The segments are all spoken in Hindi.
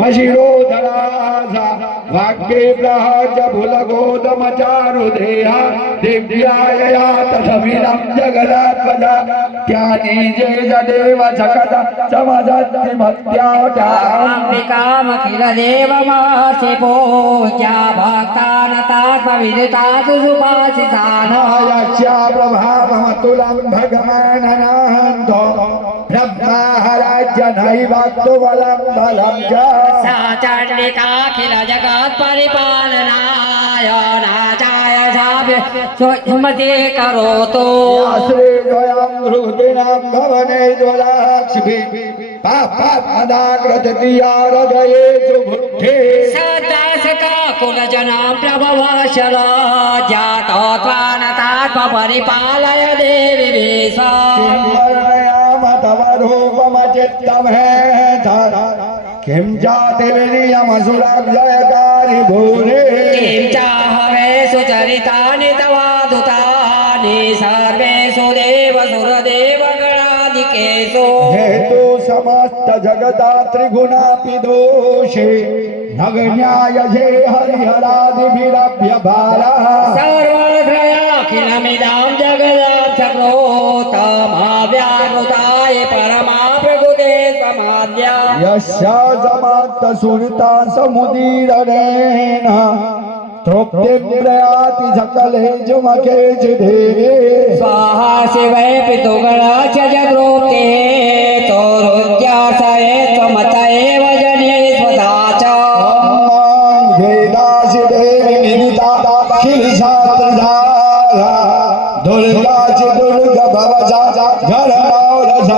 वशिरोधरासा वाक्ये प्रहज भुलगोदमचारुदेह दिव्यायया तथमिदं जगदात्मजा। ज्ञानी जे जदेव अंबिकामखिलदेवमासि पूज्या भक्तानतात्मविदितासु सुभाषितान् नायच्या प्रभावमतुलं भगवाननान्तो ब्रह्माहराज्य नैवाक्तु बलं बलं च सा चण्डिकाखिल जगत्परिपालनाय नाचाय सुमते करोतु। श्रीद्वयं हृदिनां भवने ज्वलाक्ष्मी पापात्मदाग्रततियारदयेषु बुद्धे सदासका कुलजनां प्रभवशल जातोत्वानतात्मपरिपालय देवि वेशा वर्णयाम तव रूपमचित्तमेधर किं जातिर्नियमसुरव्ययकारि भूरे। किं चाहवे सुचरितानि तवादुतानि सर्वेषु देवसुरदेवगणादिकेषु हेतु समस्त जगता त्रिगुणापि दोषे नगन्यायजे हरिहरादिभिरभ्यभारः सर्वत्रयाखिलमिदां परमा प्रकृते समाद्या यस्य समस्तसुरता समुदीरणेन तृप्तिं प्रयाति सकले जुमके देवे स्वाहा शिवै पितुगणा तोरुद्यासये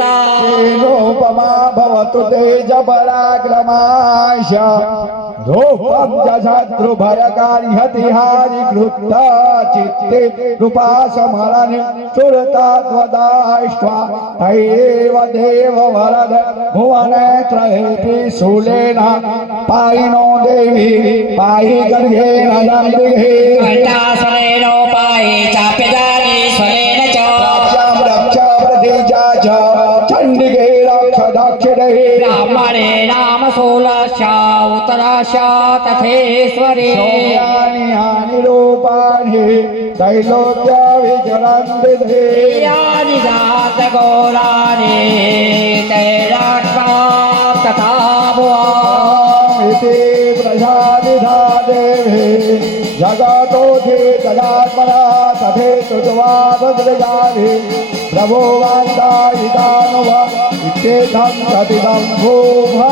तेनोपमा भवतु तेजपराक्रमाश रूपं हतिहारि कृत्ता चित्ते कृपा समरनि सुरतात्वदाष्ट्वा तैरेव देव वरद भुवने त्रयेऽपि शूलेन पायिनो देवी पायि गर्भेण घण्टासनेनोपाये चाप्यजानीश्वरेण ब्राह्मणे नाम शूलश्च उत्तरश्च तथेश्वरे। यानि रूपाणि त्रैलोक्य ते यानि जातगौराणि तैराट्रां तथा भुवा। इति प्रजादिधा देवे जगतो तदात्मना तथेतु द्वादृगानि प्रभो वान्दायितानुव इत्येतं कथितं भूभा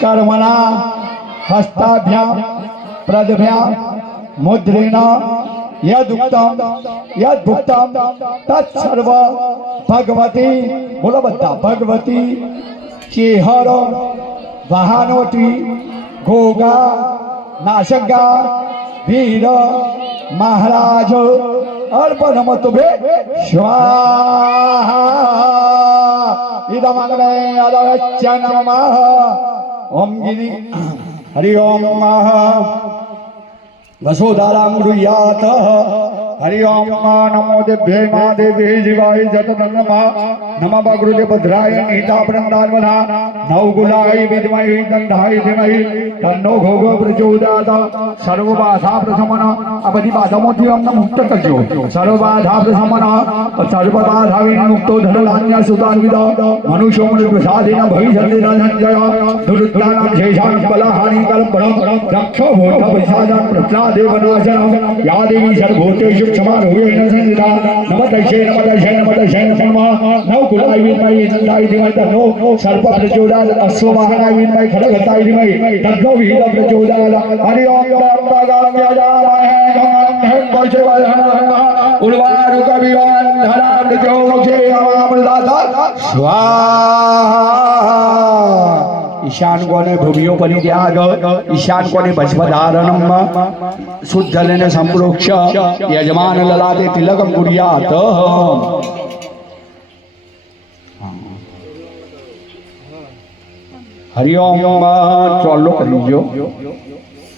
कर्मणा, हस्ताभ्या, प्रदभ्या, मुद्रेण, यदुक्तम यदुक्तम तत्सर्व भगवती बोलो भगवती चेहर वाहनोटी, गोगा, नाशगा, वीर, महाराज, अर्पण नम तुभे स्वाहा। इदमग्ने अदवच्च नमः। ઓમગીરી હરિ ઓમ વસુધારા મૃયાત हरि ओम नमो देव्ये महादेव्ये शिवाय जतदं नमः नमः भगवते भद्राय नीता वृन्दावना नवगुलाय विद्महे दण्डाय धीमहि तन्नो भोगो प्रचोदयात् सर्वबाधा प्रशमन अपदि बाधमोद्यम न मुक्त करजो सर्वबाधा प्रशमन सर्वबाधा विमुक्तो धनधान्य सुदानविद मनुष्यो मन प्रसादेन भविष्यति राजन्जय दुरुद्धानां शेषां बलहानि कल्पणं रक्षो प्रसाद प्रसाद प्रसादेव नाशनं या देवी सर्वभूतेषु यक्षमान हुए नरसंहिता नमतैषे नमतैषे नमतैषे नमः नौ कुलाय विद्महे नन्दाय धीमहि तन्नो सर्प प्रचोदयात् अश्ववाहनाय विद्महे खड्गताय धीमहि तन्नो विहित प्रचोदयात् हरि ओम प्राप्तगाम्यजामहे उर्वारुकविवान्धरामृतोमुखे अवामृतात् स्वाहा। ઈશાન કોને ભૂમિયો પરિત્યાગ ઈશાન કોને ભસ્મધારણમ શુદ્ધ જલેન સંપ્રોક્ષ યજમાન લલાતે તિલકમ કુર્યાત હરિ ઓમ ચોલ્લો કરી જો